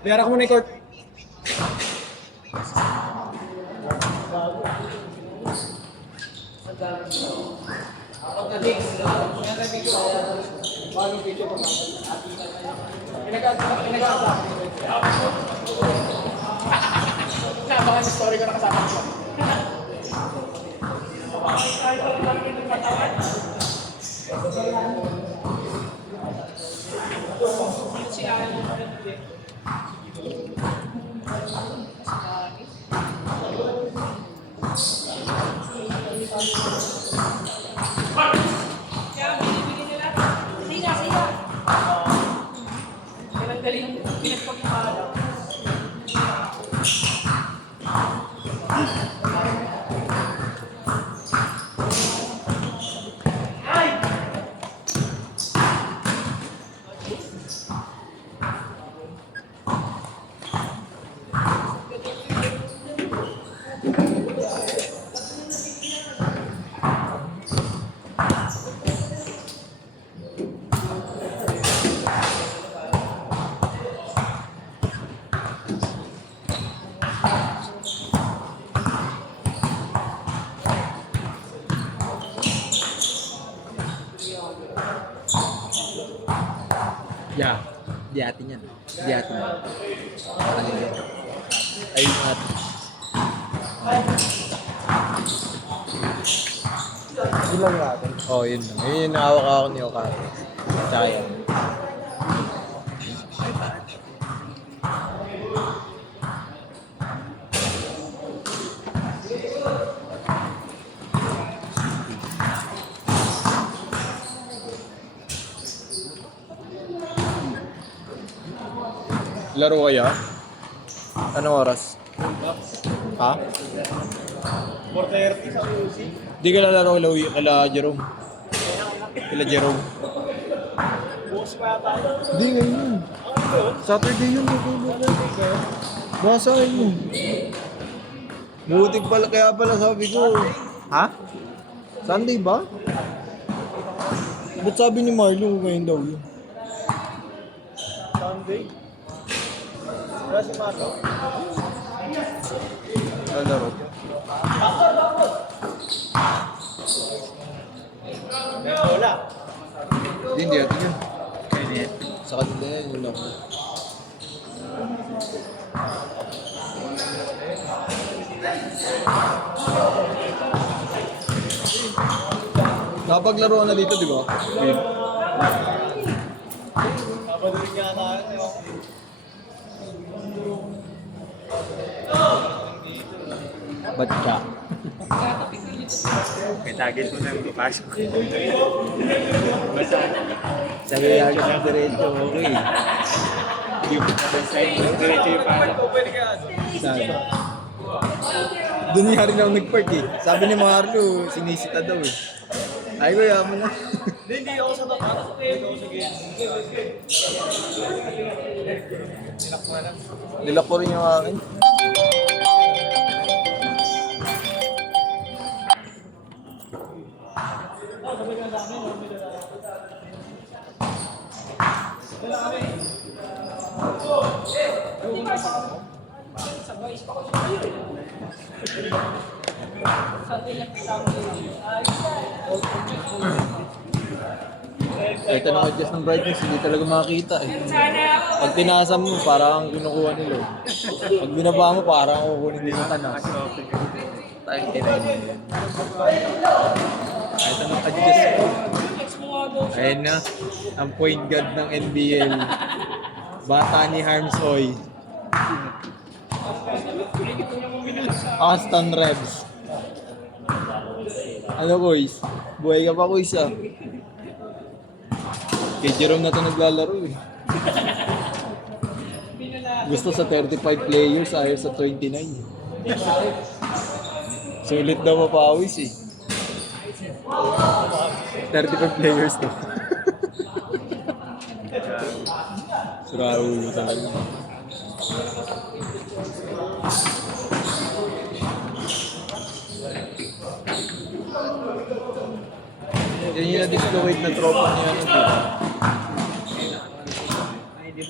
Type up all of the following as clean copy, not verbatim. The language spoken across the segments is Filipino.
Biyara ko muna yung court. Baka yung story ko nakasama ko. Yeah. Di atin yan. Di atin yan. Ano yan? Ayun atin. Yun lang natin. Oh, yun lang. Yun yung nakawak-awak ni Okato. Tsaka yan. Laro kaya? Anong oras? Ha? 4:30 sa QC. Di ka lalaro kala Jerome. Kila Jerome. Bukas pa tayo. Hindi, ngayon. Saturday yun. Basa yun. Butik pala, kaya pala sabi ko. Ha? Sunday ba? Ba't sabi ni Marlo ngayon daw yun? Sunday. Wala si Mato. Lalaro. Wala. Hindi, atin yun. Sa kanila yan, yun ako. Nakapaglaruan na dito, di ba? Papadurin niya tayo. Ba't siya? May target mo na papasok. Sabi agad ng diretso, okay. Yung diretso yung pasok. Sabi. Doon nga rin ako nag-park eh. Sabi ni Marlo, sinisita daw eh. Ay ko, yaman na. Hindi ako sa dock. Hindi ako sa game. Nilak mo na lang. Nilak ko rin yung akin. Kahit anong adjust ng brightness, hindi talaga makakita eh. Pag tinasam mo, parang kinukuha nila eh. Pag binaba mo, parang kukunin nila yung tanas. Tayo kinain yan. Kahit anong adjust mo. Ayun na, ang point guard ng NBL. Bata ni Harmsoy. Austin Rebs. Ano boys? Buhay ka pa boys ah. Kay Jerome na ito naglalaro eh. Gusto sa 35 players, ayaw sa 29. Sulit daw mapawis eh. 35 players to. Sira ulo sa kanya. Yan yung na-dislocate na tropa niya. May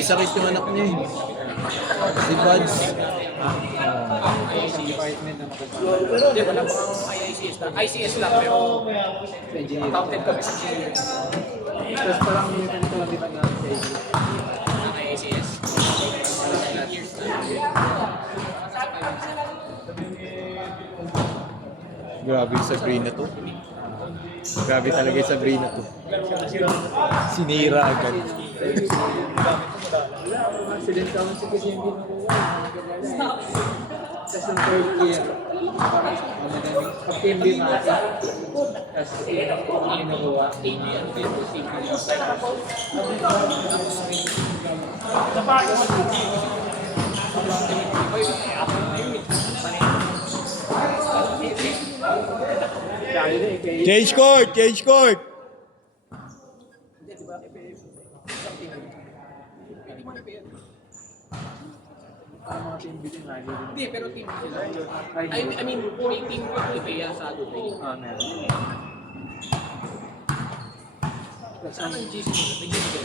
sakit yung anak niya eh. Si Buds. Hindi, wala pa akong ICS lang. ICS lang, pero counted kami sa GS. Tapos parang ito lang kita na sa ICS. Years na. Grabe yung Sabrina to. Grabe talaga yung Sabrina to. Sinira agad. Accident ka kasi kasi hindi nakuha. Tapos yung third year, parang pag TMB mati, tapos hindi nakuha. Change court! Change court! Hindi, pero team sila. I mean, may team ko ni Bea sa Dubai. Sa akin, GC, may GC ko.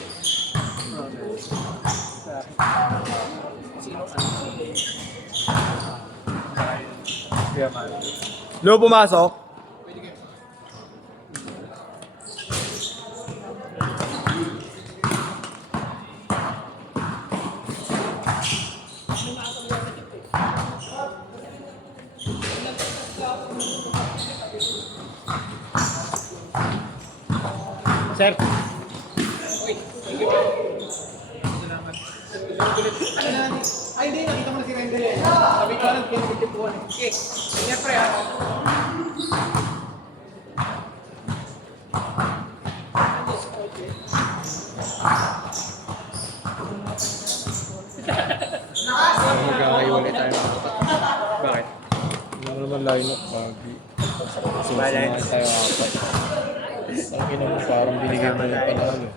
Sino ka? Lo pumasok? Sir, Ay, hindi, nakita mo na si Rendel eh. Sabi ko lang, pinagtipuan eh. Okay, siyempre ha. Magkakaiwalay tayo. bakit? Ano naman line up? Bagi. Sumasama tayo apat. Ang ina mo, parang binigyan mo ng panalo.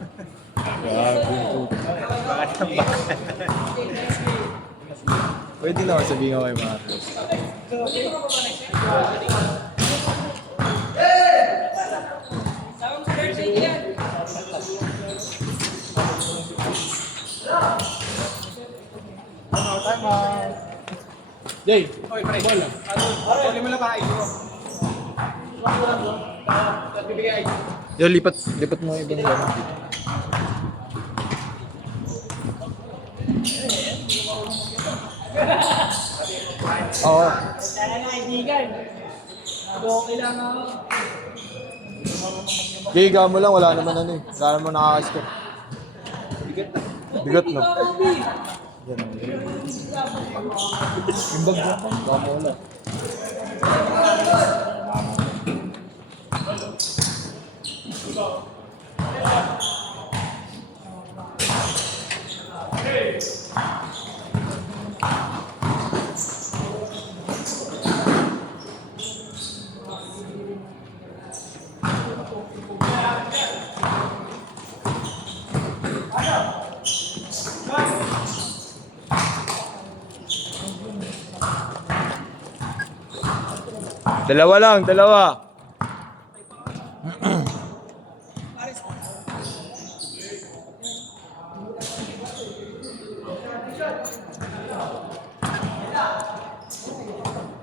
Grabe po. Bakit ang bakit? Pwede na ako sabihin ako kay Marcos. Jay! Okay, pre. Bola. Ano? Mo lang ba ID mo? Bibigay ID. Yo, lipat mo yung ibang gamit dito. Oo. Giga mo lang, wala naman ano eh. Wala naman nakaka-score. Bigat na. Yan o. Yung bag mo, baka mo wala. Dalawa lang, dalawa.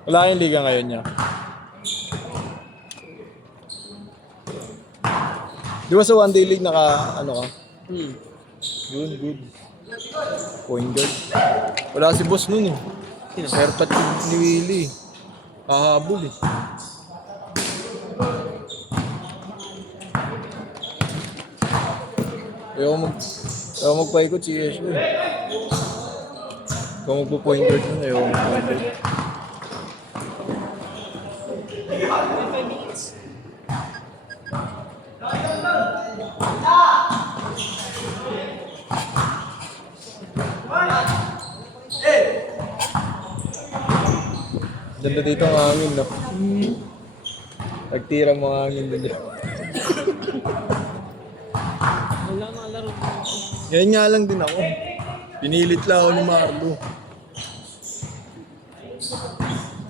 Wala yung liga ngayon niya. Di ba sa one day league naka ano ka? Yun, good. Point guard. Wala si boss nun eh. Serpat ni Willie. Kahabol eh. Ayaw magpaikot si Yeso eh. Kung magpo-point guard nun, ayaw magpaikot. Ganda dito ang hangin, no? Nagtira mo ang hangin dito. Wala nga laro. Ngayon nga lang din ako. Pinilit lang ako ni Marlo.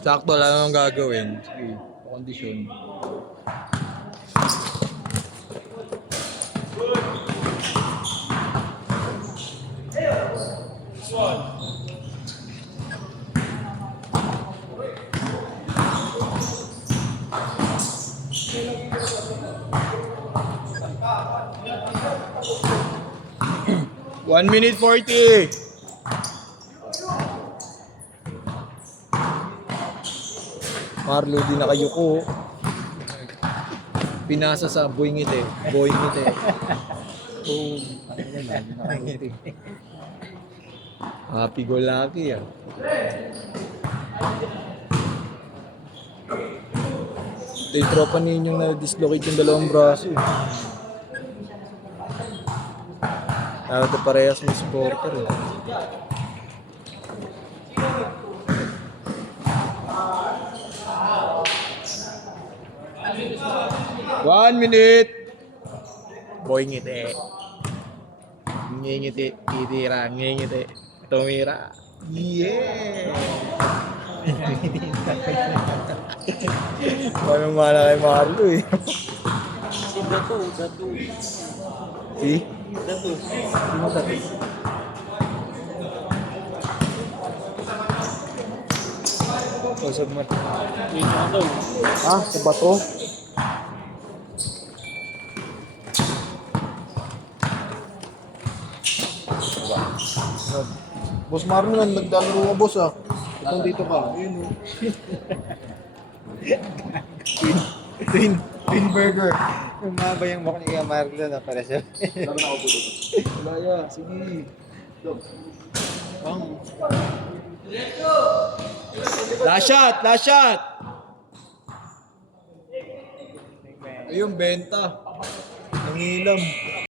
Sakto, wala namang gagawin. Sige, kondisyon. One minute 40. Marlo di nakayuko. Pinasa sa boy ngiti. Boy ngiti. Boom. Happy go lucky ah. Ito yung tropa ninyong na-dislocate yung dalawang braso eh. Ito parehas may supporter eh. One minute. Boy ngiti. Ngingiti. Titira. Ngingiti. Tumira. Yeah! Parang mana kay Marlo eh. Si Dato. Si? Dato. Sino Dato? Usap mo. Yun yung daw. Ah, sa bato? Boss Marlon, nagdalaro ka boss ah. Itong dito ka. Ayun oh. Twin burger. Umaba yung mukha ni Kuya Marlo na para siya. Wala ya, sige. Last shot! Last shot! Ayun, benta. Nangilam.